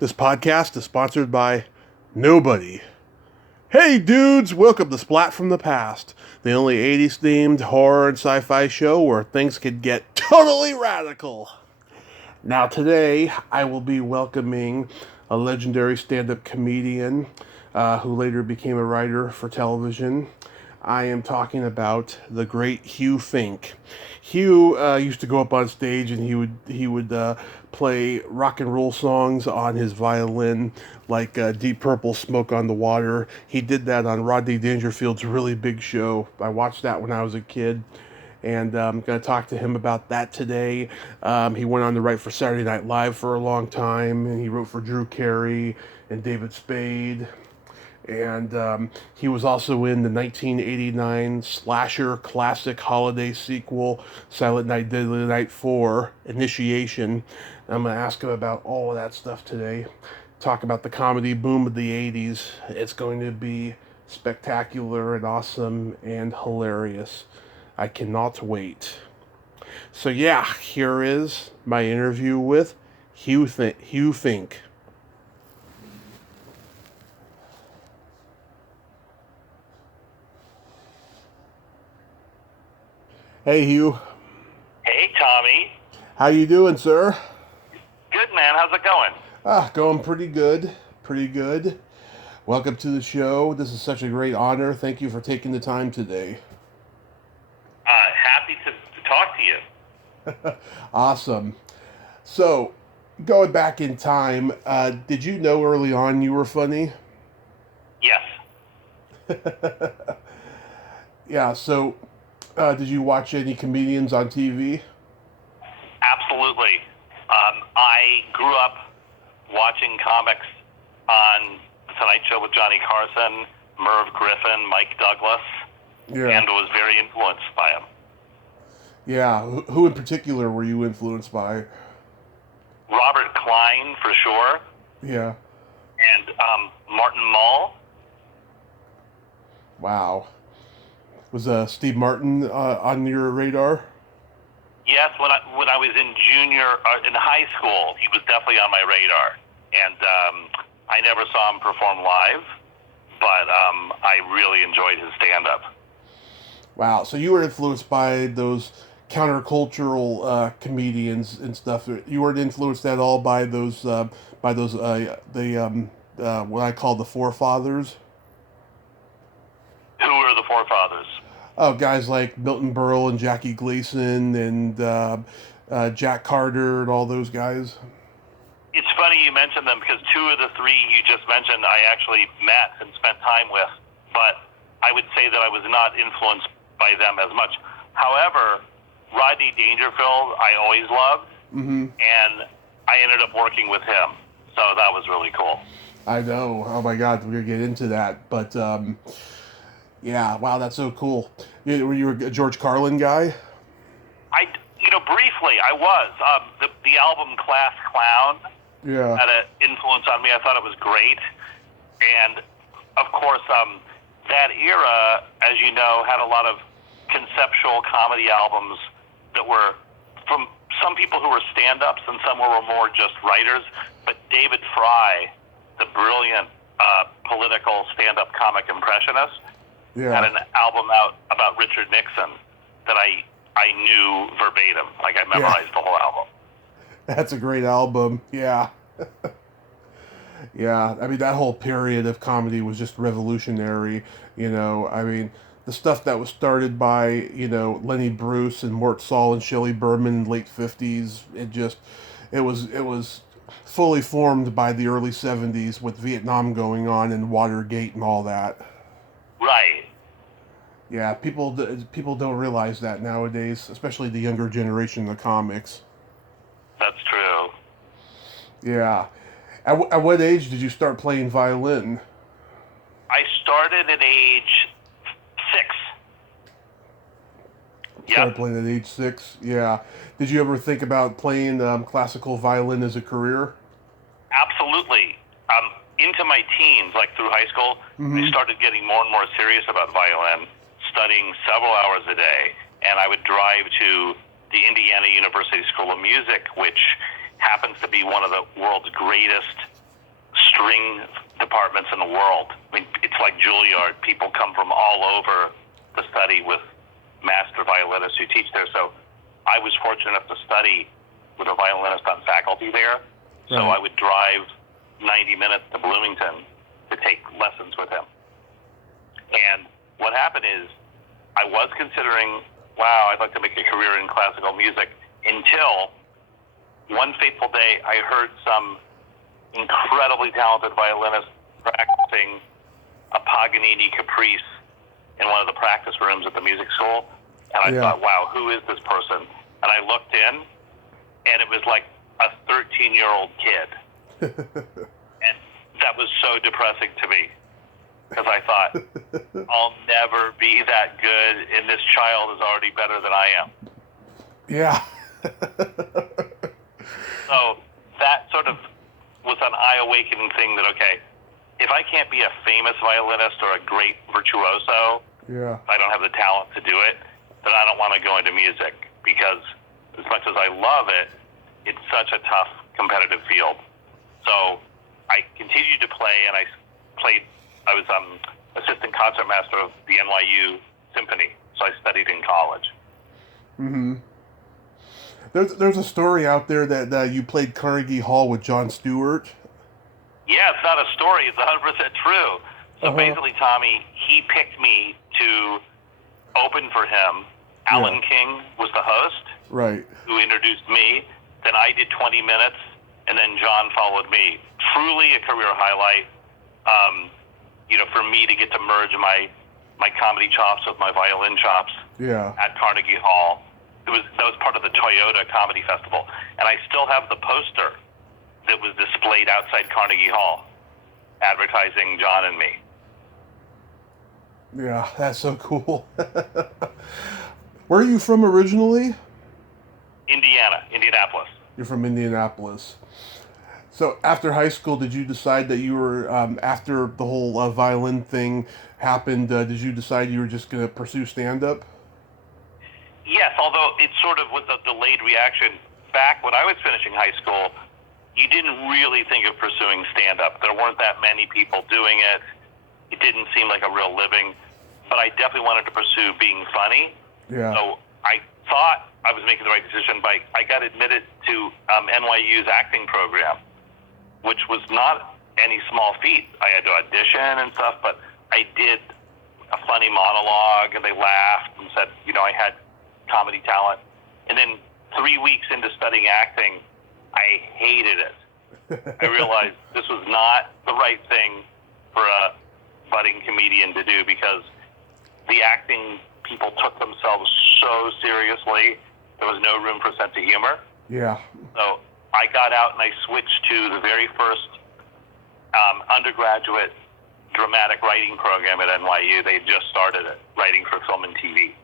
This podcast is sponsored by nobody. Hey dudes, welcome to Splat from the Past, the only 80s themed horror and sci-fi show where things could get totally radical. Now today, I will be welcoming a legendary stand-up comedian who later became a writer for television. I am talking about the great Hugh Fink. Hugh used to go up on stage and he would play rock and roll songs on his violin, like Deep Purple, "Smoke on the Water." He did that on Rodney Dangerfield's really big show. I watched that when I was a kid, and I'm going to talk to him about that today. He went on to write for Saturday Night Live for a long time, and he wrote for Drew Carey and David Spade. And he was also in the 1989 slasher classic holiday sequel, Silent Night, Deadly Night 4, Initiation. I'm going to ask him about all of that stuff today. Talk about the comedy boom of the 80s. It's going to be spectacular and awesome and hilarious. I cannot wait. So yeah, here is my interview with Hugh Fink. Hey, Hugh. Hey, Tommy. How you doing, sir? Good, man. How's it going? Going pretty good. Pretty good. Welcome to the show. This is such a great honor. Thank you for taking the time today. Happy to talk to you. Awesome. So, going back in time, did you know early on you were funny? Yes. Yeah, so did you watch any comedians on TV? Absolutely. I grew up watching comics on The Tonight Show with Johnny Carson, Merv Griffin, Mike Douglas, and was very influenced by them. Yeah, who in particular were you influenced by? Robert Klein, for sure. Yeah. And Martin Mull. Wow. Was Steve Martin on your radar? Yes, when I was in high school, he was definitely on my radar. And I never saw him perform live, but I really enjoyed his stand-up. Wow, so you were influenced by those countercultural comedians and stuff. You weren't influenced at all by those what I call the forefathers. Who were the forefathers? Oh, guys like Milton Berle and Jackie Gleason and Jack Carter and all those guys. It's funny you mentioned them because two of the three you just mentioned I actually met and spent time with, but I would say that I was not influenced by them as much. However, Rodney Dangerfield I always loved, and I ended up working with him, so that was really cool. I know. Oh my God, we're gonna get into that, but yeah, wow, that's so cool. Were you a George Carlin guy? Briefly, I was. The album Class Clown had an influence on me. I thought it was great. And, of course, that era, as you know, had a lot of conceptual comedy albums that were from some people who were stand-ups and some were more just writers. But David Fry, the brilliant political stand-up comic impressionist, had an album out about Richard Nixon that I knew verbatim. Like, I memorized the whole album. That's a great album. Yeah. Yeah. I mean, that whole period of comedy was just revolutionary. I mean, the stuff that was started by, Lenny Bruce and Mort Saul and Shelley Berman in the late 50s, it was fully formed by the early 70s with Vietnam going on and Watergate and all that. Right. Yeah, people don't realize that nowadays, especially the younger generation of comics. That's true. Yeah. At what age did you start playing violin? I started at age 6. Started playing at age 6? Yeah. Did you ever think about playing classical violin as a career? Absolutely. Into my teens, like through high school, I started getting more and more serious about violin, studying several hours a day, and I would drive to the Indiana University School of Music, which happens to be one of the world's greatest string departments in the world. I mean, it's like Juilliard. People come from all over to study with master violinists who teach there. So I was fortunate enough to study with a violinist on faculty there. So I would drive 90 minutes to Bloomington to take lessons with him. And what happened is I was considering, wow, I'd like to make a career in classical music, until one fateful day I heard some incredibly talented violinist practicing a Paganini Caprice in one of the practice rooms at the music school. And I thought, wow, who is this person? And I looked in, and it was like a 13-year-old kid. And that was so depressing to me, because I thought, I'll never be that good, and this child is already better than I am. Yeah. So that sort of was an eye-awakening thing that, okay, if I can't be a famous violinist or a great virtuoso, if I don't have the talent to do it, then I don't want to go into music, because as much as I love it, it's such a tough competitive field. So I continued to play, and I was assistant concertmaster of the NYU Symphony, so I studied in college. Mm-hmm. There's a story out there that you played Carnegie Hall with Jon Stewart. Yeah, it's not a story. It's 100% true. So basically, Tommy, he picked me to open for him. Alan King was the host, who introduced me. Then I did 20 minutes, and then John followed me. Truly a career highlight. For me to get to merge my comedy chops with my violin chops at Carnegie Hall. That was part of the Toyota Comedy Festival, and I still have the poster that was displayed outside Carnegie Hall, advertising John and me. Yeah, that's so cool. Where are you from originally? Indianapolis. You're from Indianapolis. So after high school, did you decide that you were, after the whole violin thing happened, did you decide you were just going to pursue stand-up? Yes, although it sort of was a delayed reaction. Back when I was finishing high school, you didn't really think of pursuing stand-up. There weren't that many people doing it. It didn't seem like a real living. But I definitely wanted to pursue being funny. Yeah. So I thought I was making the right decision, but I got admitted to NYU's acting program, which was not any small feat. I had to audition and stuff, but I did a funny monologue, and they laughed and said, I had comedy talent. And then 3 weeks into studying acting, I hated it. I realized this was not the right thing for a budding comedian to do, because the acting people took themselves so seriously. There was no room for sense of humor. Yeah. So I got out and I switched to the very first undergraduate dramatic writing program at NYU. They just started it, writing for film and TV.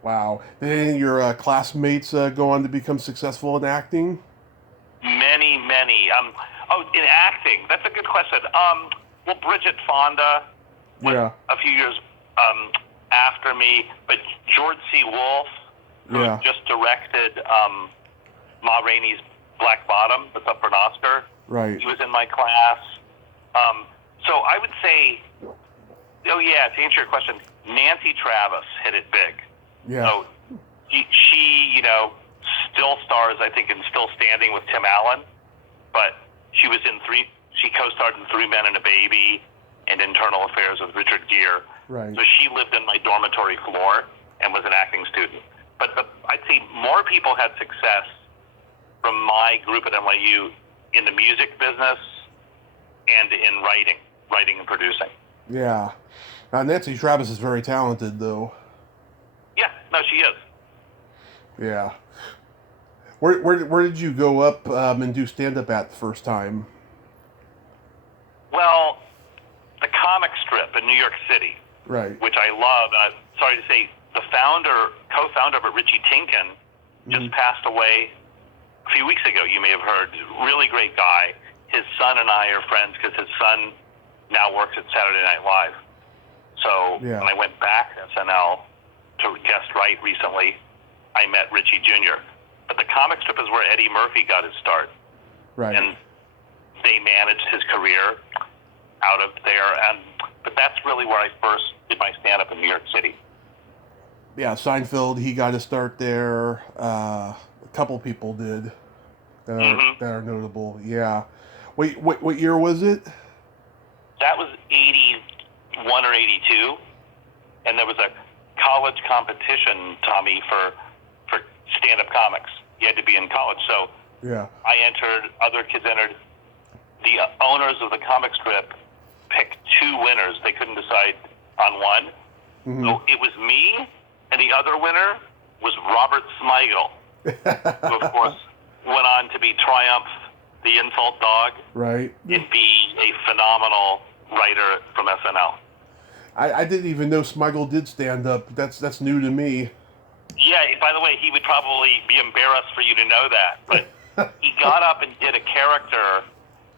Wow. Did any of your classmates go on to become successful in acting? Many. In acting, that's a good question. Well, Bridget Fonda was a few years after me, but George C. Wolfe, who just directed Ma Rainey's Black Bottom, that's up for an Oscar. Right. He was in my class. So I would say, to answer your question, Nancy Travis hit it big. Yeah. So she still stars, I think, in Still Standing with Tim Allen, but she co-starred in Three Men and a Baby and Internal Affairs with Richard Gere. Right. So she lived in my dormitory floor and was an acting student. But I'd say more people had success from my group at NYU in the music business and in writing and producing. Yeah. Nancy Travis is very talented, though. Yeah, no, she is. Yeah. Where did you go up and do stand-up at the first time? Well, the comic strip in New York City, which I love. Sorry to say, the co-founder of it, Richie Tinkin, just passed away a few weeks ago. You may have heard. Really great guy. His son and I are friends because his son now works at Saturday Night Live. So when I went back to SNL to guest write recently, I met Richie Jr. But the comic strip is where Eddie Murphy got his start. Right. And they managed his career out of there, but that's really where I first did my stand-up in New York City. Yeah, Seinfeld, he got to start there. A couple people did that are notable. Yeah. Wait, what year was it? That was 81 or 82, and there was a college competition, Tommy, for stand-up comics. You had to be in college, so yeah. I entered, other kids entered. The owners of the comic strip picked two winners. They couldn't decide on one. Mm-hmm. So it was me, and the other winner was Robert Smigel, who, of course, went on to be Triumph, the insult dog, right, and be a phenomenal writer from SNL. I didn't even know Smigel did stand up. That's new to me. Yeah, by the way, he would probably be embarrassed for you to know that, but he got up and did a character.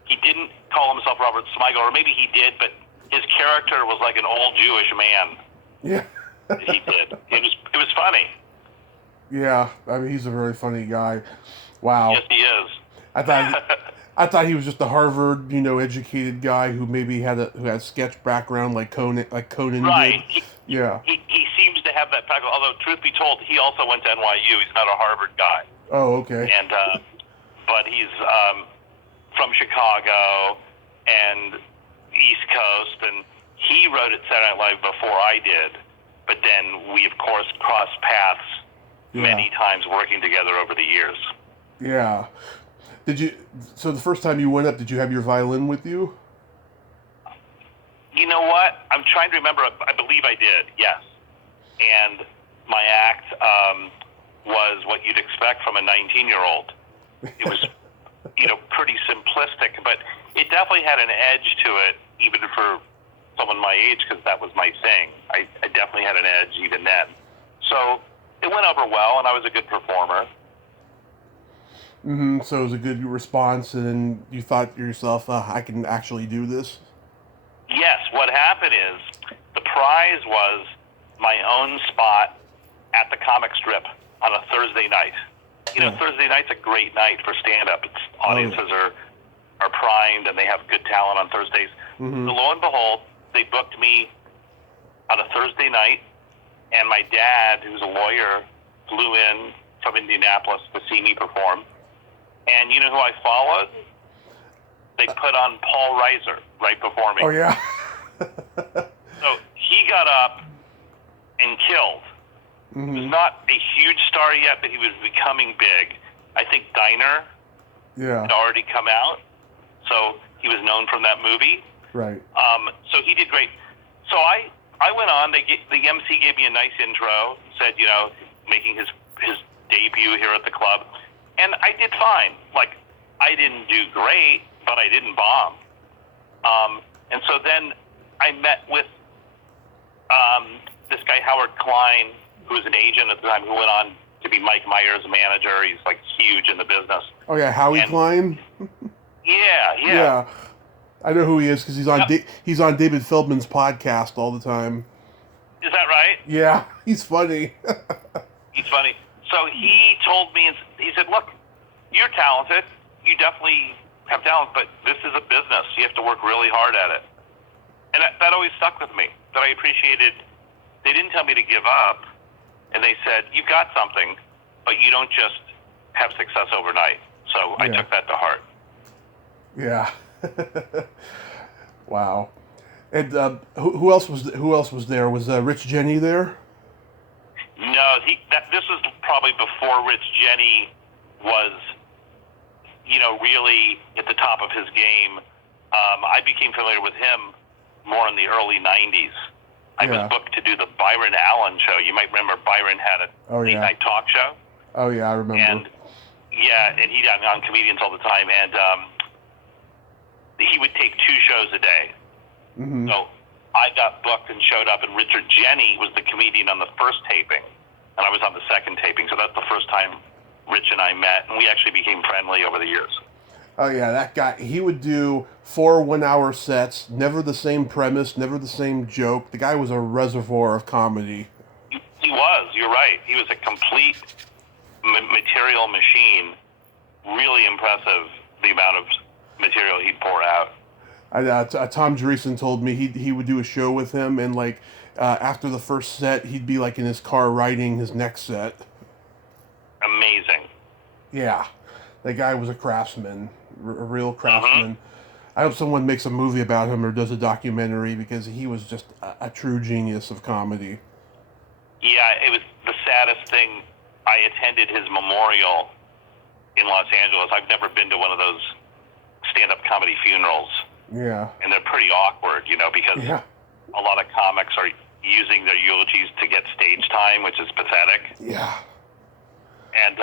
He didn't call himself Robert Smigel, or maybe he did, but his character was like an old Jewish man. Yeah. He did. It was funny. Yeah, I mean, he's a very funny guy. Wow. Yes, he is. I thought he was just a Harvard, educated guy who maybe had a sketch background like Conan right. did. Yeah. He seems to have that background, although truth be told, he also went to NYU. He's not a Harvard guy. Oh, okay. And but he's from Chicago and East Coast, and he wrote at Saturday Night Live before I did. But then we, of course, crossed paths many times working together over the years. Yeah. So the first time you went up, did you have your violin with you? You know what? I'm trying to remember. I believe I did, yes. And my act was what you'd expect from a 19-year-old. It was, pretty simplistic, but it definitely had an edge to it, even for someone my age, because that was my thing. I definitely had an edge even then. So it went over well, and I was a good performer. Mm-hmm. So it was a good response, and then you thought to yourself, I can actually do this? Yes. What happened is the prize was my own spot at the comic strip on a Thursday night. Thursday night's a great night for stand-up. Audiences are primed, and they have good talent on Thursdays. Mm-hmm. So lo and behold, they booked me on a Thursday night, and my dad, who's a lawyer, flew in from Indianapolis to see me perform. And you know who I followed? They put on Paul Reiser right before me. Oh, yeah. So he got up and killed. Mm-hmm. He was not a huge star yet, but he was becoming big. I think Diner had already come out, so he was known from that movie. Right. So he did great. So I went on. The MC gave me a nice intro, said, making his debut here at the club. And I did fine. Like, I didn't do great, but I didn't bomb. And so then I met with this guy, Howard Klein, who was an agent at the time, who went on to be Mike Myers' manager. He's, like, huge in the business. Oh, yeah, Howie Klein? Yeah. I know who he is, because he's on David Feldman's podcast all the time. Is that right? Yeah, he's funny. He's funny. So he told me, he said, look, you're talented. You definitely have talent, but this is a business. You have to work really hard at it. And that always stuck with me, that I appreciated. They didn't tell me to give up, and they said, you've got something, but you don't just have success overnight. So I took that to heart. Yeah. Wow. And who else was there? Was Rich Jenny there? No, this was probably before Rich Jenny was, really at the top of his game. I became familiar with him more in the early 90s. I was booked to do the Byron Allen show. You might remember Byron had a late-night talk show. Oh, yeah, I remember. And he got on comedians all the time, and he would take 2 shows a day. Mm-hmm. So I got booked and showed up, and Richard Jenny was the comedian on the first taping, and I was on the second taping. So that's the first time Rich and I met, and we actually became friendly over the years. Oh, yeah, that guy, he would do 4 one-hour sets, never the same premise, never the same joke. The guy was a reservoir of comedy. He was, you're right. He was a complete material machine. Really impressive, the amount of material he'd pour Tom Dreesen told me he would do a show with him, and like after the first set, he'd be like in his car writing his next set. Amazing. Yeah, that guy was a craftsman, a real craftsman. I hope someone makes a movie about him or does a documentary because he was just a true genius of comedy. Yeah, it was the saddest thing. I attended his memorial in Los Angeles. I've never been to one of those stand-up comedy funerals. Yeah. And they're pretty awkward, because a lot of comics are using their eulogies to get stage time, which is pathetic. Yeah. And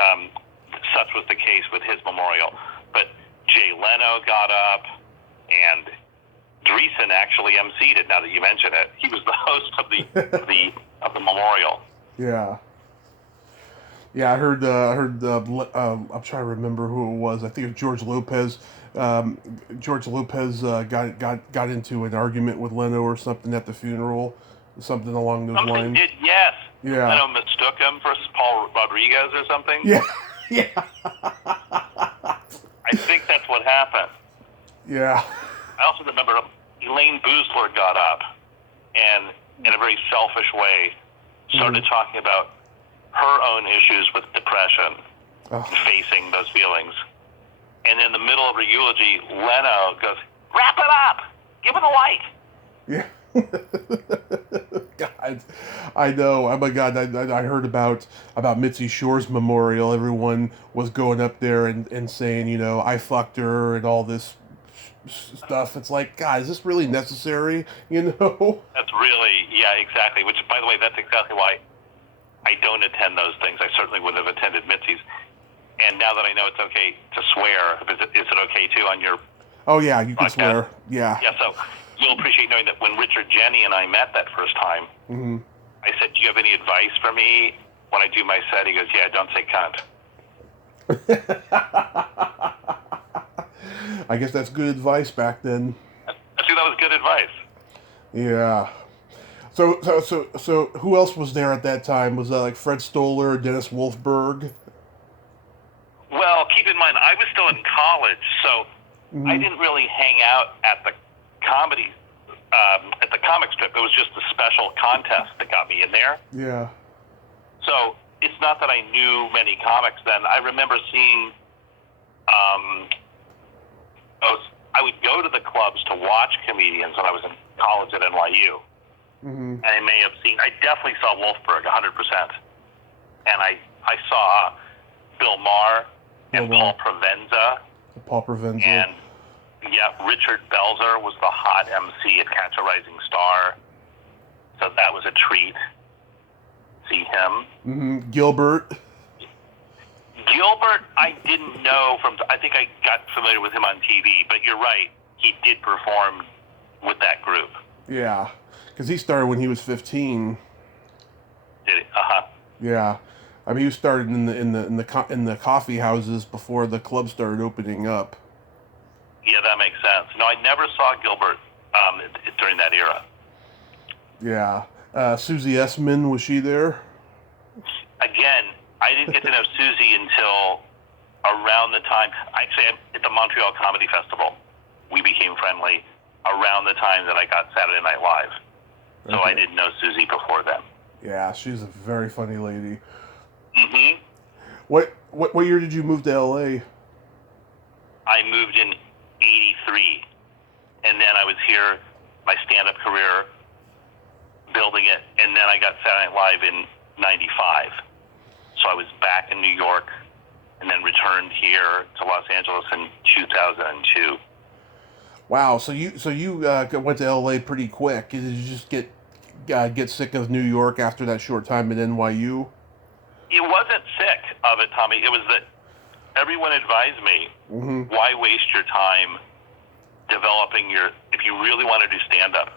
such was the case with his memorial. But Jay Leno got up, and Dreesen actually emceed it. Now that you mention it, he was the host of the memorial. Yeah. Yeah, I heard. I'm trying to remember who it was. I think it was George Lopez. George Lopez got into an argument with Leno or something at the funeral, something along those lines. Yes. Yeah. Leno mistook him for Paul Rodriguez or something. Yeah. Yeah. I think that's what happened. Yeah. I also remember Elaine Boozler got up and, in a very selfish way, started talking about her own issues with depression, facing those feelings. And in the middle of her eulogy, Leno goes, "Wrap it up! Give it a light!" Yeah. God, I know. Oh my God, I heard about Mitzi Shore's memorial. Everyone was going up there and saying, I fucked her and all this stuff. It's like, God, is this really necessary? That's really, yeah, exactly. Which, by the way, that's exactly why I don't attend those things. I certainly would have attended Mitzi's. And now that I know it's okay to swear, is it okay too on your Oh, yeah, you can podcast? swear. Yeah. Yeah, so you'll appreciate knowing that when Richard Jenny and I met that first time, I said, "Do you have any advice for me when I do my set?" He goes, "Yeah, don't say cunt." I guess that's good advice back then. I think that was good advice. Yeah. So who else was there at that time? Was that like Fred Stoller, Dennis Wolfberg? Well, keep in mind, I was still in college, so I didn't really hang out at the comedy, at the comic strip. It was just a special contest that got me in there. Yeah. So it's not that I knew many comics then. I remember seeing, I would go to the clubs to watch comedians when I was in college at NYU. And I definitely saw Wolfberg 100%. And I saw Bill Maher and Paul Provenza. And Richard Belzer was the hot MC at Catch a Rising Star. So that was a treat. See him. Gilbert, I didn't know I think I got familiar with him on TV, but you're right. He did perform with that group. Yeah. Because he started when he was 15. Did he? Yeah, I mean he started in the coffee houses before the club started opening up. Yeah, that makes sense. No, I never saw Gilbert during that era. Yeah, Susie Essman, was she there? Again, I didn't get to know Susie until around the time. I'd say at the Montreal Comedy Festival, we became friendly around the time that I got Saturday Night Live. So I didn't know Susie before then. Yeah, she's a very funny lady. What year did you move to LA? I moved in '83, and then I was here, my stand-up career, building it, and then I got Saturday Night Live in '95. So I was back in New York, and then returned here to Los Angeles in 2002. Wow, so you went to LA pretty quick. Did you just get sick of New York after that short time at NYU? It wasn't sick of it, Tommy. It was that everyone advised me, why waste your time developing if you really want to do stand-up,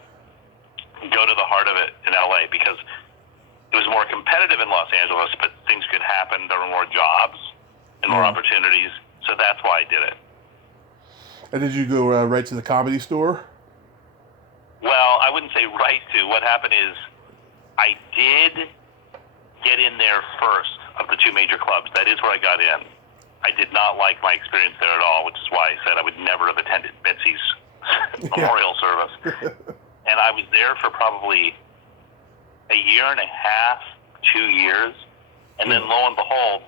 go to the heart of it in LA, because it was more competitive in Los Angeles, but things could happen. There were more jobs and more opportunities, so that's why I did it. And did you go right to the Comedy Store? Well, I wouldn't say right to. What happened is I did get in there first of the two major clubs. That is where I got in. I did not like my experience there at all, which is why I said I would never have attended Mitzi's memorial service. And I was there for probably a year and a half, 2 years. And then lo and behold,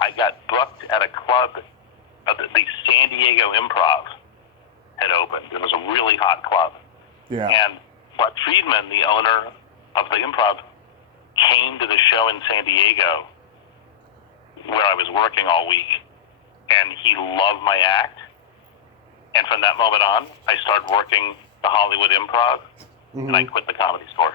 I got booked at a club, the San Diego Improv had opened. It was a really hot club. Yeah. And Splat Friedman, the owner of the Improv, came to the show in San Diego where I was working all week, and he loved my act. And from that moment on, I started working the Hollywood Improv, and I quit the Comedy Store.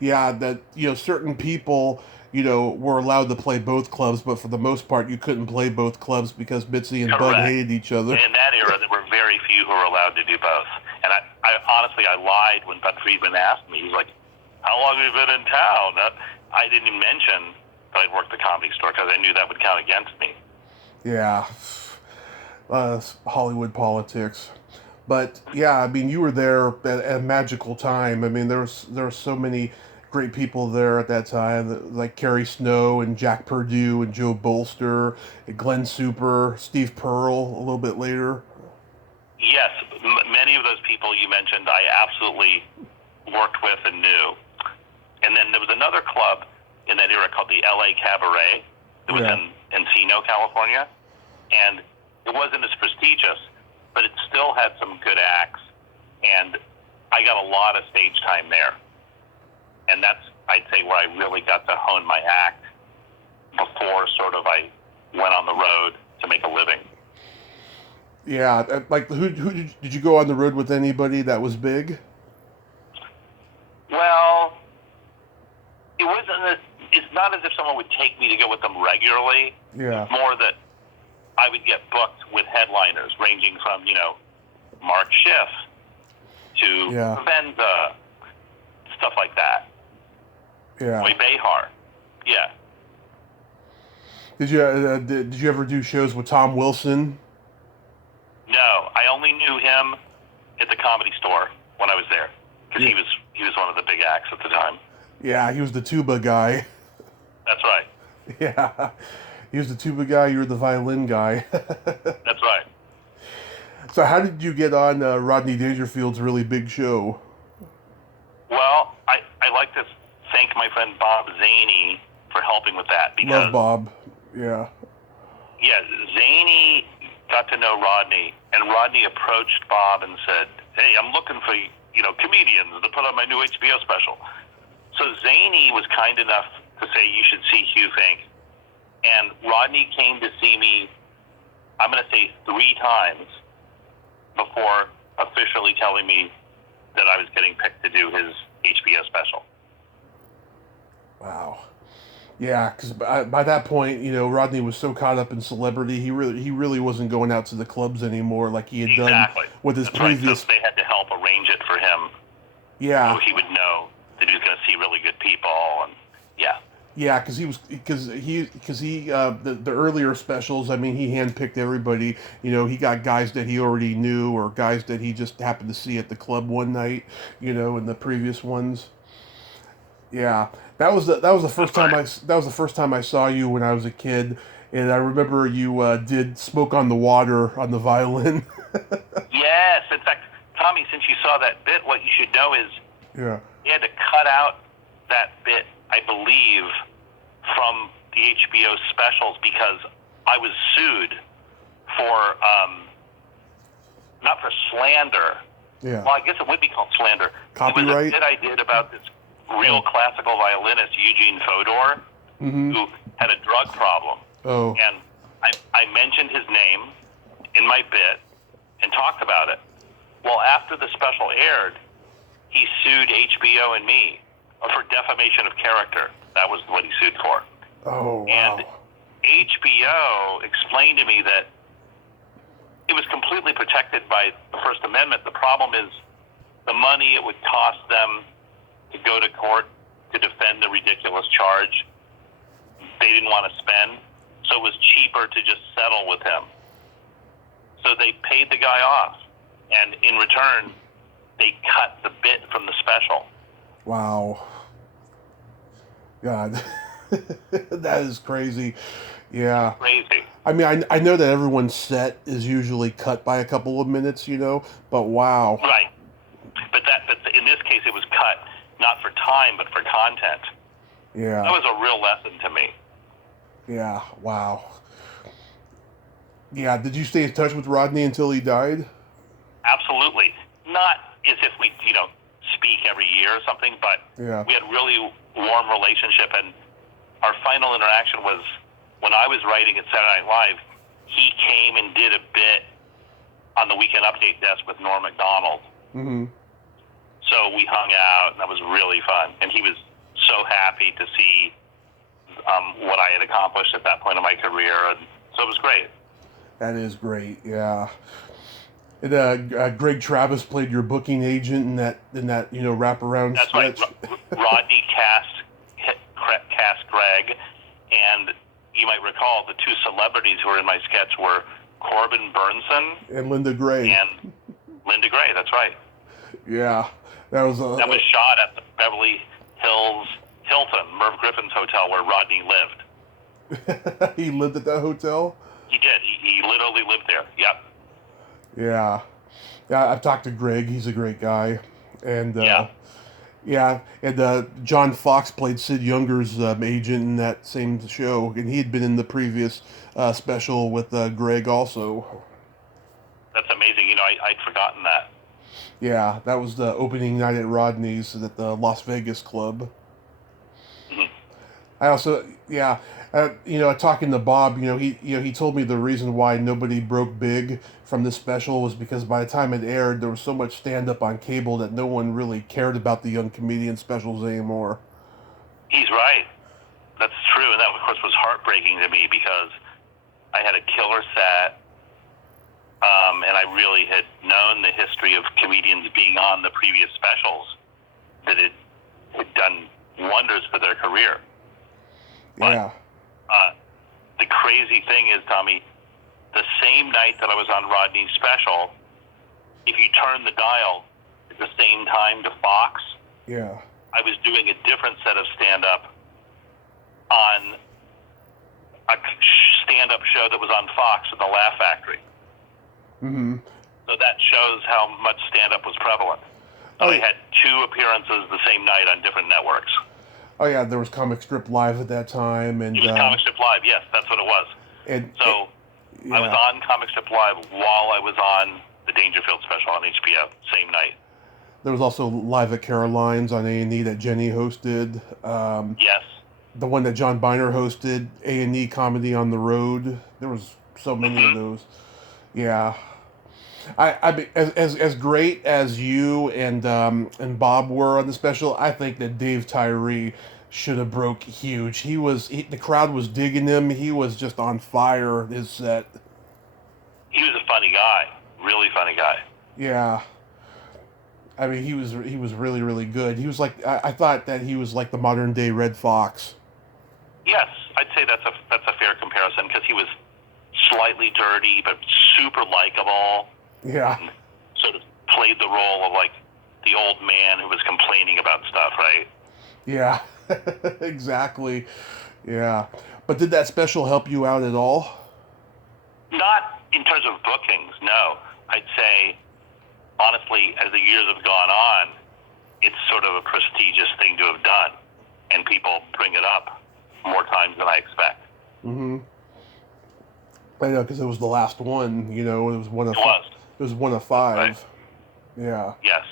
Yeah, that, certain people, were allowed to play both clubs, but for the most part, you couldn't play both clubs because Mitzi and Bud hated each other. And in that era, there were very few who were allowed to do both. And I honestly, I lied when Bud Friedman asked me. He was like, "How long have you been in town?" I didn't even mention that I'd worked the Comedy Store because I knew that would count against me. Yeah. Hollywood politics. But yeah, I mean, you were there at a magical time. I mean, there were so many great people there at that time, like Carey Snow and Jack Perdue and Joe Bolster, and Glenn Super, Steve Pearl a little bit later. Yes, many of those people you mentioned I absolutely worked with and knew. And then there was another club in that era called the LA Cabaret. It was in Encino, California. And it wasn't as prestigious, but it still had some good acts. And I got a lot of stage time there. And that's, I'd say, where I really got to hone my act before sort of I went on the road to make a living. Yeah, like who did you go on the road with? Anybody that was big? Well, it wasn't. It's not as if someone would take me to go with them regularly. Yeah. It's more that I would get booked with headliners ranging from Mark Schiff to Venza, stuff like that. Yeah. Roy Behar. Yeah. Did you ever do shows with Tom Wilson? No, I only knew him at the Comedy Store when I was there because he was one of the big acts at the time. Yeah, he was the tuba guy. That's right. Yeah, he was the tuba guy. You were the violin guy. That's right. So how did you get on Rodney Dangerfield's really big show? Well, I like to thank my friend Bob Zaney for helping with that. Because, love Bob. Yeah. Yeah, Zaney got to know Rodney, and Rodney approached Bob and said, "Hey, I'm looking for comedians to put on my new HBO special." So Zaney was kind enough to say, "You should see Hugh Fink." And Rodney came to see me, I'm going to say 3 times before officially telling me that I was getting picked to do his HBO special. Wow. Yeah, because by that point, Rodney was so caught up in celebrity, he really wasn't going out to the clubs anymore like he had done with his previous. Right, so they had to help arrange it for him. Yeah. So he would know that he was going to see really good people, and yeah. Yeah, because the earlier specials, I mean, he handpicked everybody. He got guys that he already knew or guys that he just happened to see at the club one night. In the previous ones. Yeah, that was the first time I saw you when I was a kid, and I remember you did "Smoke on the Water" on the violin. Yes, in fact, Tommy, since you saw that bit, what you should know is they had to cut out that bit, I believe, from the HBO specials because I was sued for not for slander. Yeah. Well, I guess it would be called slander. Copyright. It was a bit I did about this real classical violinist, Eugene Fodor, who had a drug problem. Oh. And I mentioned his name in my bit and talked about it. Well, after the special aired, he sued HBO and me for defamation of character. That was what he sued for. Oh, wow. And HBO explained to me that it was completely protected by the First Amendment. The problem is the money it would cost them to go to court to defend the ridiculous charge, they didn't want to spend, so it was cheaper to just settle with him. So they paid the guy off, and in return, they cut the bit from the special. Wow. God. That is crazy. Yeah. Crazy. I mean, I know that everyone's set is usually cut by a couple of minutes, but wow. Right. But in this case, it was cut not for time, but for content. Yeah. That was a real lesson to me. Yeah, wow. Yeah, did you stay in touch with Rodney until he died? Absolutely. Not as if we, speak every year or something, but yeah. We had really warm relationship, and our final interaction was when I was writing at Saturday Night Live, he came and did a bit on the Weekend Update desk with Norm Macdonald. Mm-hmm. So we hung out, and that was really fun. And he was so happy to see what I had accomplished at that point in my career, and so it was great. That is great, yeah. And, Greg Travis played your booking agent in that wraparound That's sketch. Right. Rodney cast Greg, and you might recall the two celebrities who were in my sketch were Corbin Burnson and Linda Gray. That's right. Yeah, that was shot at the Beverly Hills Hilton, Merv Griffin's hotel, where Rodney lived. He lived at that hotel? He did. He literally lived there. Yep. Yeah. I've talked to Greg. He's a great guy. And and John Fox played Sid Younger's agent in that same show, and he had been in the previous special with Greg also. That's amazing. I'd forgotten that. Yeah, that was the opening night at Rodney's at the Las Vegas club. Mm-hmm. I also, talking to Bob, he told me the reason why nobody broke big from this special was because by the time it aired, there was so much stand-up on cable that no one really cared about the young comedian specials anymore. He's right. That's true, and that, of course, was heartbreaking to me because I had a killer set, and I really had known the history of comedians being on the previous specials, that it had done wonders for their career. But, yeah. The crazy thing is, Tommy, the same night that I was on Rodney's special, if you turn the dial at the same time to Fox, yeah, I was doing a different set of stand-up on a stand-up show that was on Fox with the Laugh Factory. Mm-hmm. So that shows how much stand-up was prevalent. So I had two appearances the same night on different networks. Oh yeah, there was Comic Strip Live at that time, and it was Comic Strip Live. Yes, that's what it was. I was on Comic Strip Live while I was on the Dangerfield special on HBO, same night. There was also Live at Caroline's on A&E that Jenny hosted. Yes. The one that John Biner hosted, A&E Comedy on the Road. There was so many of those. Yeah. I as great as you and Bob were on the special, I think that Dave Tyree should have broke huge. The crowd was digging him. He was just on fire. His set. He was a funny guy, really funny guy. Yeah. I mean, he was really, really good. He was like, I thought that he was like the modern day Red Fox. Yes, I'd say that's a fair comparison because he was slightly dirty but super likable. Yeah. And sort of played the role of like the old man who was complaining about stuff, right? Yeah, exactly. Yeah. But did that special help you out at all? Not in terms of bookings, no. I'd say, honestly, as the years have gone on, it's sort of a prestigious thing to have done. And people bring it up more times than I expect. Mm-hmm. I know, because it was the last one, it was one of It was one of 5. Right. Yeah. Yes.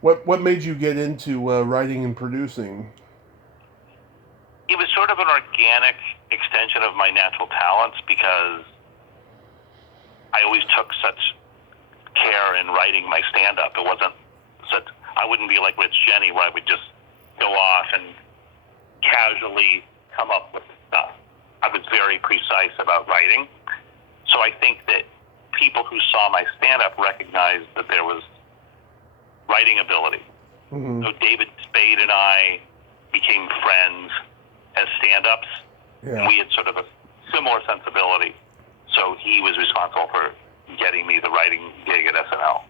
What made you get into writing and producing? It was sort of an organic extension of my natural talents because I always took such care in writing my stand-up. It wasn't such, I wouldn't be like Rich Jenny where I would just go off and casually come up with stuff. I was very precise about writing. So I think that people who saw my stand-up recognized that there was writing ability. Mm-hmm. So David Spade and I became friends as stand-ups. Yeah. And we had sort of a similar sensibility. So he was responsible for getting me the writing gig at SNL.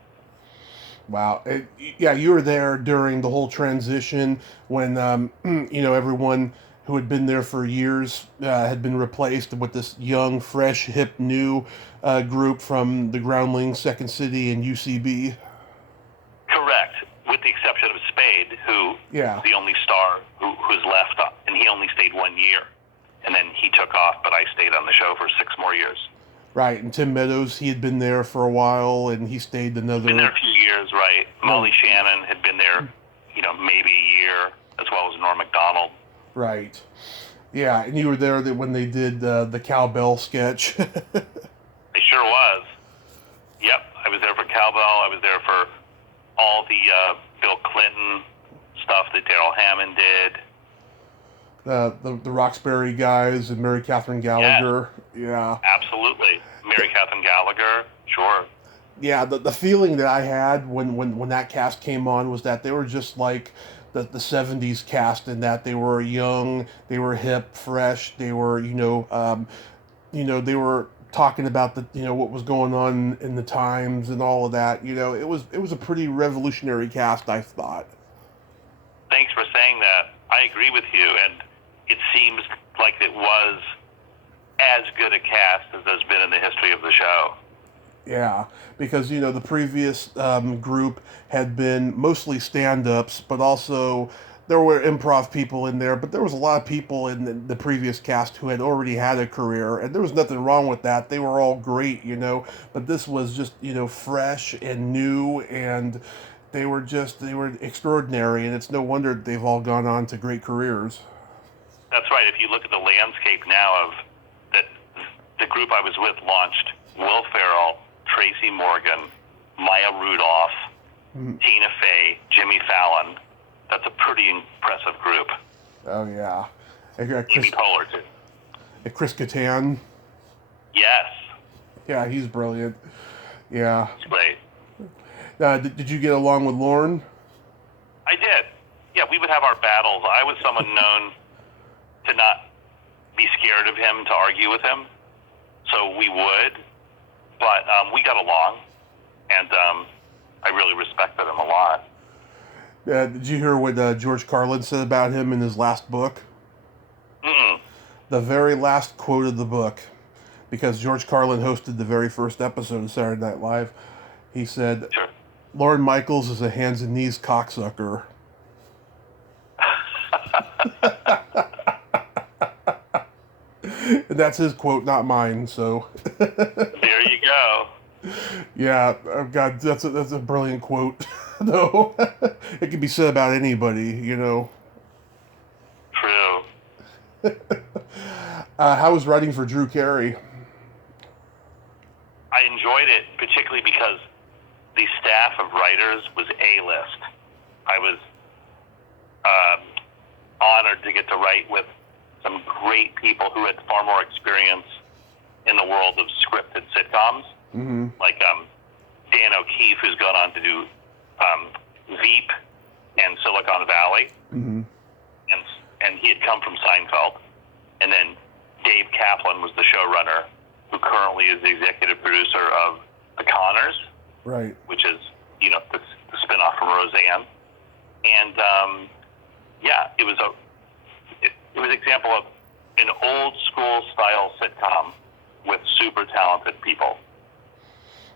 Wow. You were there during the whole transition when, everyone who had been there for years, had been replaced with this young, fresh, hip, new group from the Groundlings, Second City, and UCB. Correct, with the exception of Spade, who is the only star who's left, and he only stayed 1 year. And then he took off, but I stayed on the show for 6 more years. Right, and Tim Meadows, he had been there for a while, and he stayed another... Been there a few years, right. Molly Shannon had been there, maybe a year, as well as Norm Macdonald. Right. Yeah, and you were there when they did the Cowbell sketch. I sure was. Yep, I was there for Cowbell. I was there for all the Bill Clinton stuff that Daryl Hammond did. The Roxbury guys and Mary Catherine Gallagher. Yeah. Absolutely. Mary Catherine Gallagher, sure. Yeah, the feeling that I had when that cast came on was that they were just like the 70s cast, in that they were young, they were hip, fresh, they were, they were talking about what was going on in the times and all of that. It was a pretty revolutionary cast, I thought. Thanks for saying that. I agree with you, and it seems like it was as good a cast as there's been in the history of the show. Yeah, because, the previous group had been mostly stand-ups, but also there were improv people in there, but there was a lot of people in the previous cast who had already had a career, and there was nothing wrong with that. They were all great, but this was just, fresh and new, and they were extraordinary, and it's no wonder they've all gone on to great careers. That's right. If you look at the landscape now of that, the group I was with launched Will Ferrell, Tracy Morgan, Maya Rudolph, Tina Fey, Jimmy Fallon. That's a pretty impressive group. Oh, yeah. Amy Poehler, too. Chris Kattan. Yes. Yeah, he's brilliant. Yeah. He's great. Did you get along with Lorne? I did. Yeah, we would have our battles. I was someone known to not be scared of him, to argue with him. So we would. But we got along. And I really respected him a lot. Did you hear what George Carlin said about him in his last book? Mm-mm. The very last quote of the book, because George Carlin hosted the very first episode of Saturday Night Live, he said, Sure. Lorne Michaels is a hands and knees cocksucker. And that's his quote, not mine, so... There you go. Yeah, God, that's a brilliant quote, though. It can be said about anybody, True. How was writing for Drew Carey? I enjoyed it, particularly because the staff of writers was A-list. I was honored to get to write with some great people who had far more experience in the world of scripted sitcoms, like Dan O'Keefe, who's gone on to do Veep and Silicon Valley, and he had come from Seinfeld. And then Dave Kaplan was the showrunner, who currently is the executive producer of The Conners, right? Which is the spinoff from Roseanne. And it was an example of an old school style sitcom with super talented people.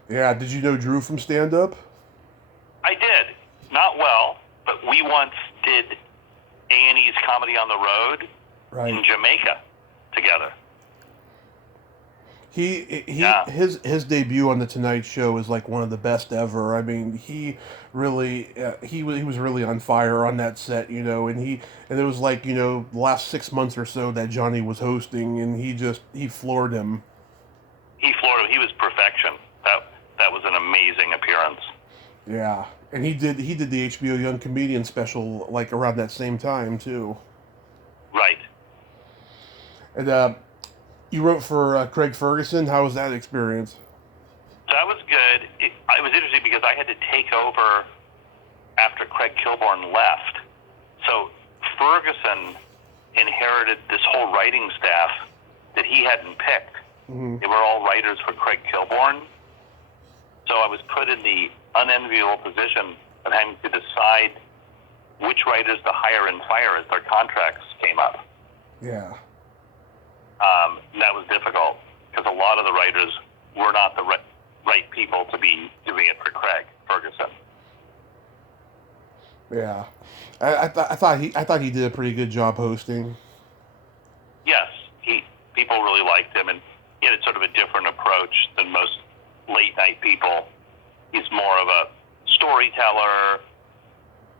Yeah, did you know Drew from stand-up? I did. Not well, but we once did A&E's Comedy on the Road in Jamaica together. His debut on the Tonight Show is like one of the best ever. I mean, he really he was really on fire on that set, and it was like, the last 6 months or so that Johnny was hosting, and he floored him. He floored him. He was perfection. That was an amazing appearance. Yeah, and he did the HBO Young Comedian special like around that same time too. Right. And you wrote for Craig Ferguson. How was that experience? That was good. It was interesting because I had to take over after Craig Kilborn left. So Ferguson inherited this whole writing staff that he hadn't picked. They were all writers for Craig Kilborn. So I was put in the unenviable position of having to decide which writers to hire and fire as their contracts came up. Yeah. And that was difficult because a lot of the writers were not the right people to be doing it for Craig Ferguson. Yeah, I thought he did a pretty good job hosting. Yes, people really liked him, and he had sort of a different approach than most late night people. He's more of a storyteller.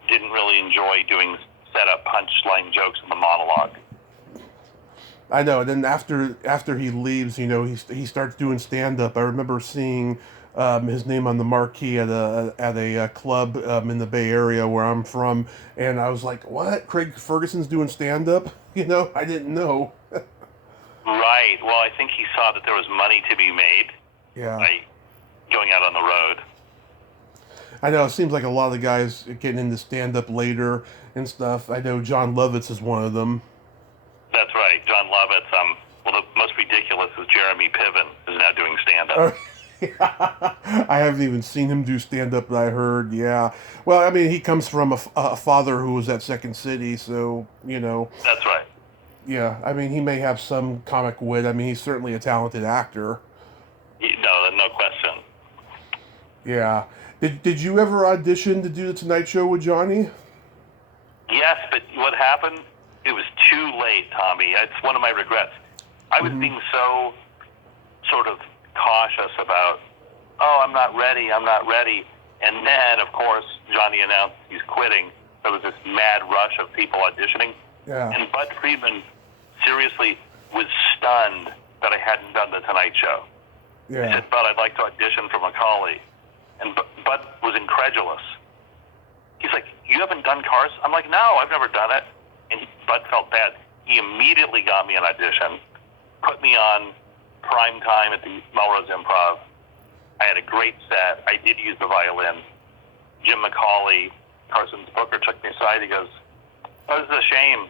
Didn't really enjoy doing setup punchline jokes in the monologue. I know. And then after he leaves, he starts doing stand up. I remember seeing his name on the marquee at a club in the Bay Area where I'm from, and I was like, "What? Craig Ferguson's doing stand up?" I didn't know. Right. Well, I think he saw that there was money to be made. Yeah. By going out on the road. I know. It seems like a lot of the guys are getting into stand up later and stuff. I know John Lovitz is one of them. That's right, John Lovitz. Well, the most ridiculous is Jeremy Piven is now doing stand-up. I haven't even seen him do stand-up, but I heard, yeah. Well, I mean, he comes from a father who was at Second City, so, That's right. Yeah, I mean, he may have some comic wit. I mean, he's certainly a talented actor. No question. Yeah. Did you ever audition to do The Tonight Show with Johnny? Yes, but what happened? It was too late, Tommy. It's one of my regrets. I was being so sort of cautious about, I'm not ready. And then, of course, Johnny announced he's quitting. There was this mad rush of people auditioning. Yeah. And Bud Friedman seriously was stunned that I hadn't done The Tonight Show. Yeah. He said, Bud, I'd like to audition for Macaulay. And Bud was incredulous. He's like, you haven't done Cars? I'm like, no, I've never done it. And Bud felt bad. He immediately got me an audition, put me on prime time at the Melrose Improv. I had a great set. I did use the violin. Jim Macaulay, Carson's booker, took me aside. He goes, this is a shame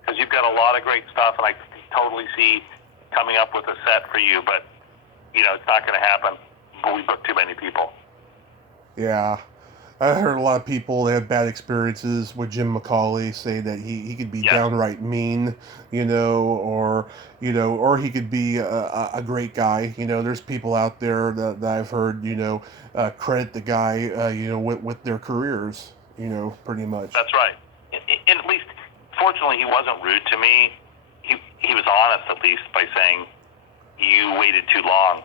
because you've got a lot of great stuff, and I can totally see coming up with a set for you, but, it's not going to happen. But we booked too many people. Yeah. I heard a lot of people that had bad experiences with Jim Macaulay say that he could be downright mean, or he could be a great guy. There's people out there that I've heard, credit the guy, with their careers, pretty much. That's right. And at least, fortunately, he wasn't rude to me. He was honest, at least, by saying, you waited too long.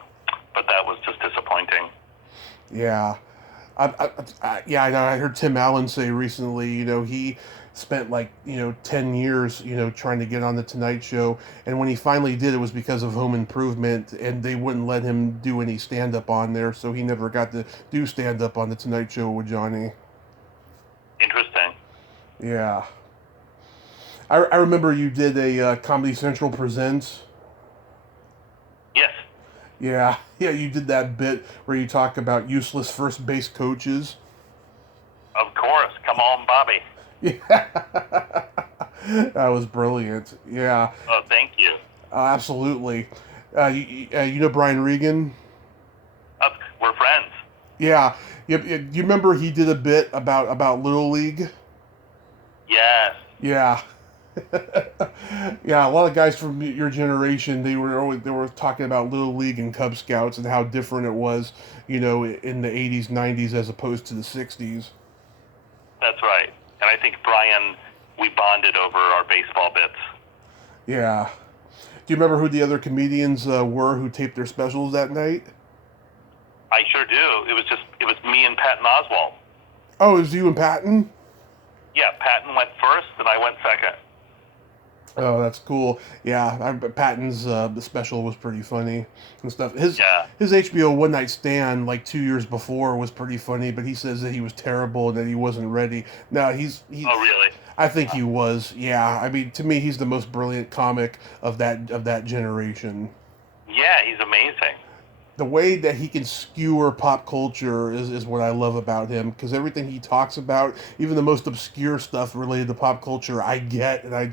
But that was just disappointing. Yeah. I heard Tim Allen say recently, he spent 10 years, trying to get on the Tonight Show. And when he finally did, it was because of Home Improvement, and they wouldn't let him do any stand-up on there. So he never got to do stand-up on the Tonight Show with Johnny. Interesting. Yeah. I remember you did a Comedy Central Presents. Yes. Yeah, you did that bit where you talk about useless first base coaches. Of course. Come on, Bobby. Yeah. That was brilliant. Yeah. Oh, thank you. Absolutely. You know Brian Regan? We're friends. Yeah. You remember he did a bit about Little League? Yes. Yeah. Yeah, a lot of guys from your generation, they were talking about Little League and Cub Scouts and how different it was, in the 80s, 90s as opposed to the 60s. That's right. And I think Brian, we bonded over our baseball bits. Yeah. Do you remember who the other comedians were who taped their specials that night? I sure do. It was me and Patton Oswalt. Oh, it was you and Patton? Yeah, Patton went first and I went second. Oh, that's cool. Yeah, Patton's the special was pretty funny and stuff. His HBO One Night Stand 2 years before was pretty funny, but he says that he was terrible and that he wasn't ready. No, he's Oh, really? I think he was. Yeah, I mean, to me, he's the most brilliant comic of that generation. Yeah, he's amazing. The way that he can skewer pop culture is what I love about him, because everything he talks about, even the most obscure stuff related to pop culture, I get, and I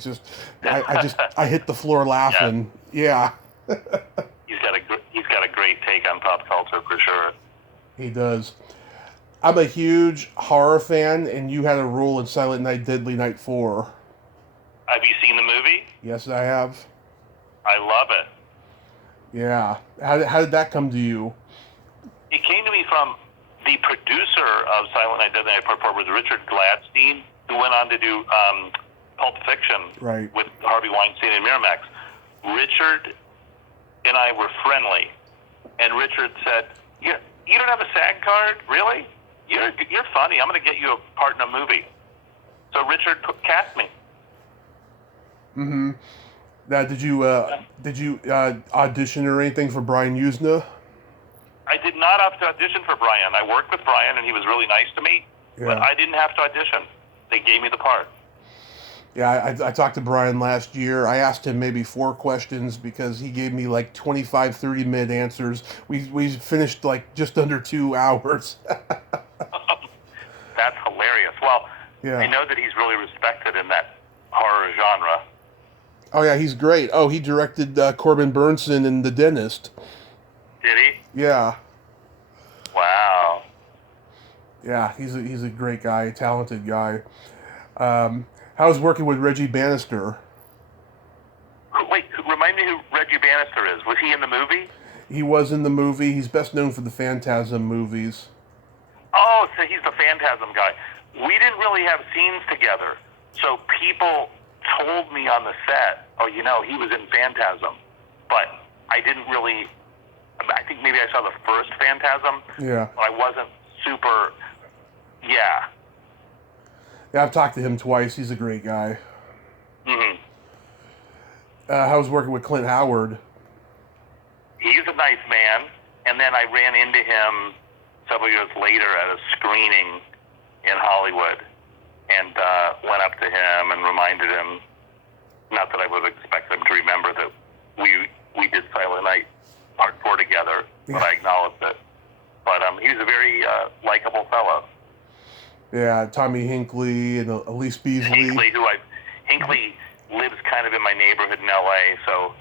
hit the floor laughing. Yeah. He's got a great take on pop culture for sure. He does. I'm a huge horror fan, and you had a role in Silent Night, Deadly Night 4. Have you seen the movie? Yes, I have. I love it. Yeah. How did that come to you? It came to me from the producer of Silent Night, Deadly Night Part 4 was Richard Gladstein, who went on to do Pulp Fiction with Harvey Weinstein and Miramax. Richard and I were friendly, and Richard said, "You don't have a SAG card, really? You're funny. I'm going to get you a part in a movie." So Richard cast me. Mm-hmm. Now, did you audition or anything for Brian Usna? I did not have to audition for Brian. I worked with Brian, and he was really nice to me, but I didn't have to audition. They gave me the part. Yeah, I talked to Brian last year. I asked him maybe 4 questions because he gave me like 25, 30-minute answers. We finished like just under 2 hours. That's hilarious. Well, I know that he's really respected in that horror genre. Oh, yeah, he's great. Oh, he directed Corbin Burnson in The Dentist. Did he? Yeah. Wow. Yeah, he's a great guy, a talented guy. How's working with Reggie Bannister? Wait, remind me who Reggie Bannister is. Was he in the movie? He was in the movie. He's best known for the Phantasm movies. Oh, so he's the Phantasm guy. We didn't really have scenes together. So people told me on the set, oh, he was in Phantasm. But I didn't really, I think maybe I saw the first Phantasm. Yeah. But I wasn't super, Yeah, I've talked to him twice. He's a great guy. Mm-hmm. How's working with Clint Howard? He's a nice man. And then I ran into him several years later at a screening in Hollywood and went up to him and reminded him, not that I would expect him to remember that we did Silent Night Part 4 together, but I acknowledged it. But he was a very likable fellow. Yeah, Tommy Hinckley and Elise Beasley. Hinckley lives kind of in my neighborhood in L.A., so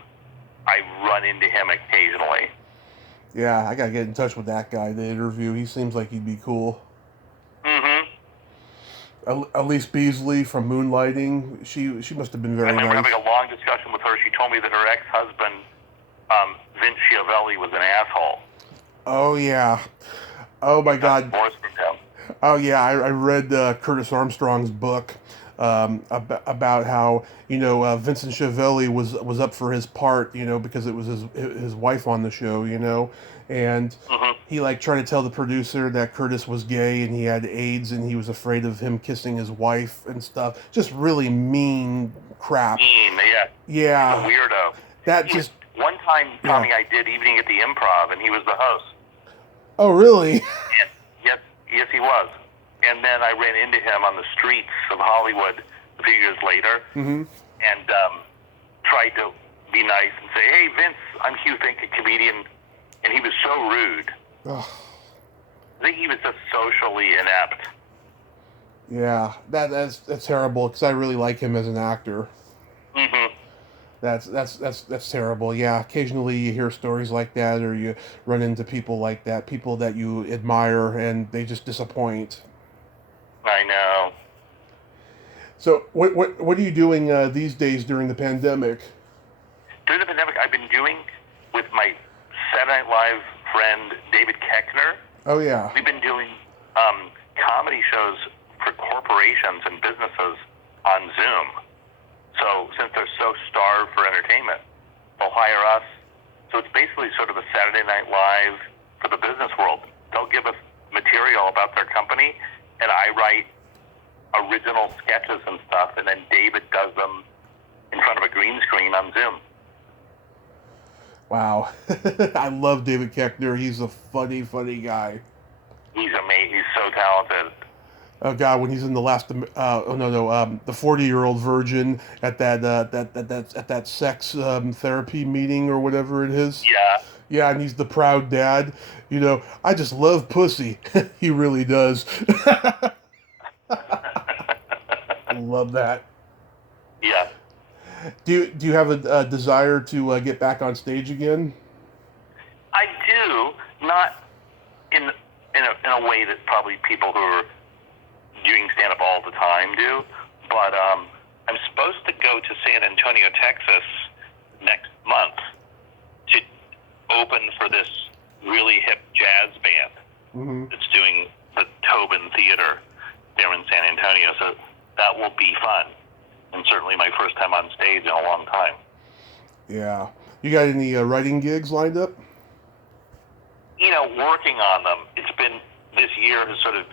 I run into him occasionally. Yeah, I gotta get in touch with that guy to interview. He seems like he'd be cool. Mm-hmm. Elise Beasley from Moonlighting. She must have been very nice. I remember having a long discussion with her. She told me that her ex-husband, Vince Schiavelli, was an asshole. Oh, yeah. Oh, my God. Divorced from him. Oh, yeah. I read Curtis Armstrong's book about how, Vincent Schiavelli was up for his part, because it was his wife on the show, and he tried to tell the producer that Curtis was gay and he had AIDS and he was afraid of him kissing his wife and stuff. Just really mean crap. Yeah. He's a weirdo. One time, Tommy, yeah. I did Evening at the Improv, and he was the host. Oh, really? And yes, he was. And then I ran into him on the streets of Hollywood a few years later, and tried to be nice and say, "Hey, Vince, I'm Hugh Fink, a comedian," and he was so rude. I think he was just socially inept. Yeah, that's terrible because I really like him as an actor. Mm-hmm. That's terrible. Yeah, occasionally you hear stories like that, or you run into people like that, people that you admire, and they just disappoint. I know. So, what are you doing these days during the pandemic? During the pandemic, I've been doing with my Saturday Night Live friend David Koechner. Oh yeah. We've been doing comedy shows for corporations and businesses on Zoom. So since they're so starved for entertainment, they'll hire us. So it's basically sort of a Saturday Night Live for the business world. They'll give us material about their company, and I write original sketches and stuff, and then David does them in front of a green screen on Zoom. Wow. I love David Koechner. He's a funny guy. He's amazing. He's so talented. Oh God, when he's in the last, the 40-year-old virgin at that sex therapy meeting or whatever it is. Yeah. Yeah, and he's the proud dad. I just love pussy. He really does. Love that. Yeah. Do you have a desire to get back on stage again? I do, not in a way that probably people who are doing stand-up all the time do, but I'm supposed to go to San Antonio, Texas next month to open for this really hip jazz band that's doing the Tobin Theater there in San Antonio. So that will be fun. And certainly my first time on stage in a long time. Yeah. You got any writing gigs lined up? Working on them. It's been, this year has sort of,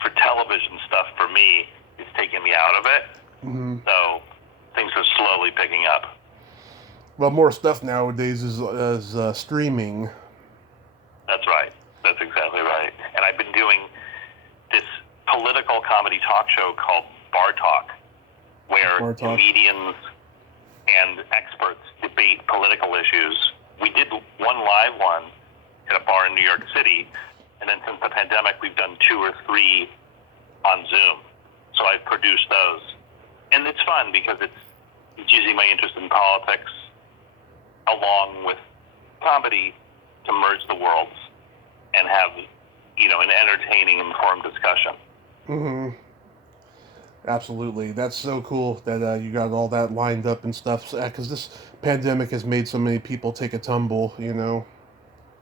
for television stuff for me, it's taken me out of it. So things are slowly picking up. Well, more stuff nowadays is streaming. That's right. That's exactly right. And I've been doing this political comedy talk show called Bar Talk, where comedians and experts debate political issues. We did one live one at a bar in New York City, and then since the pandemic, we've done 2 or 3 on Zoom. So I've produced those. And it's fun because it's using my interest in politics along with comedy to merge the worlds and have, an entertaining, informed discussion. Absolutely. That's so cool that you got all that lined up and stuff. Because this pandemic has made so many people take a tumble, No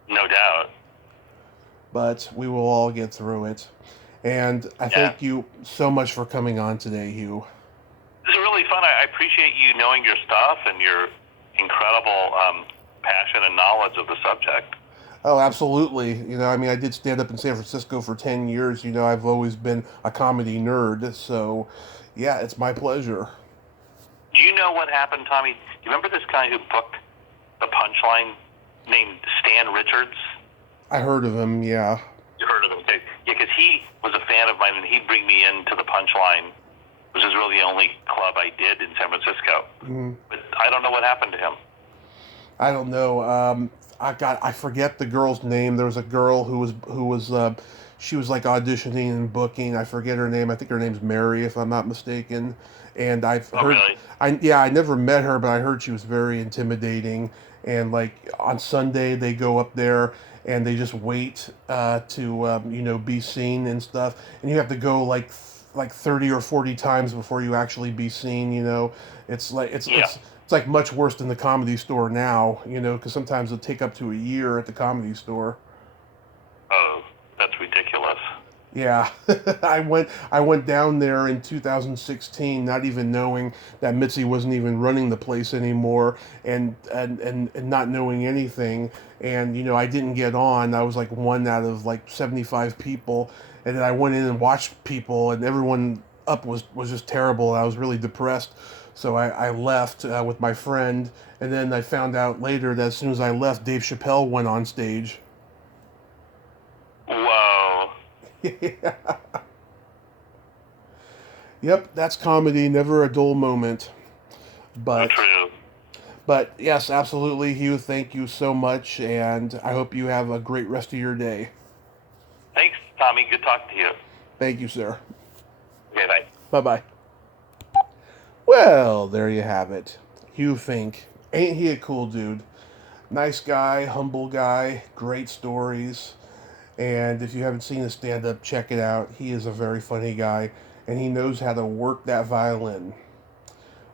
doubt. But we will all get through it. And I thank you so much for coming on today, Hugh. This is really fun. I appreciate you knowing your stuff and your incredible passion and knowledge of the subject. Oh, absolutely. I did stand up in San Francisco for 10 years. I've always been a comedy nerd. So, yeah, it's my pleasure. Do you know what happened, Tommy? Do you remember this guy who booked the Punchline named Stan Richards? I heard of him, yeah. You heard of him? Okay. Yeah, because he was a fan of mine, and he'd bring me into the Punchline, which is really the only club I did in San Francisco. But I don't know what happened to him. I don't know. I forget the girl's name. There was a girl who was she was like auditioning and booking. I forget her name. I think her name's Mary, if I'm not mistaken. And I've heard, really? I never met her, but I heard she was very intimidating. And like on Sunday, they go up there and they just wait to be seen and stuff. And you have to go like 30 or 40 times before you actually be seen. It's like it's like much worse than the Comedy Store now. Because sometimes it'll take up to a year at the Comedy Store. Oh, that's ridiculous. Yeah, I went down there in 2016, not even knowing that Mitzi wasn't even running the place anymore, and not knowing anything. And I didn't get on. I was like one out of like 75 people, and then I went in and watched people, and everyone up was just terrible. I was really depressed, so I left with my friend, and then I found out later that as soon as I left, Dave Chappelle went on stage. Whoa. Yeah. Yep, that's comedy, never a dull moment. But true. But yes, absolutely, Hugh, thank you so much, and I hope you have a great rest of your day. Thanks, Tommy. Good talking to you. Thank you, sir. Okay, bye. Bye-bye. Well, there you have it. Hugh Fink. Ain't he a cool dude? Nice guy, humble guy, great stories. And if you haven't seen his stand-up, check it out. He is a very funny guy, and he knows how to work that violin.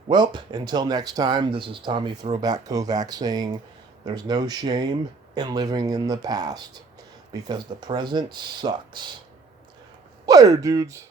Well, until next time, this is Tommy Throwback Kovac saying, there's no shame in living in the past, because the present sucks. Later, dudes.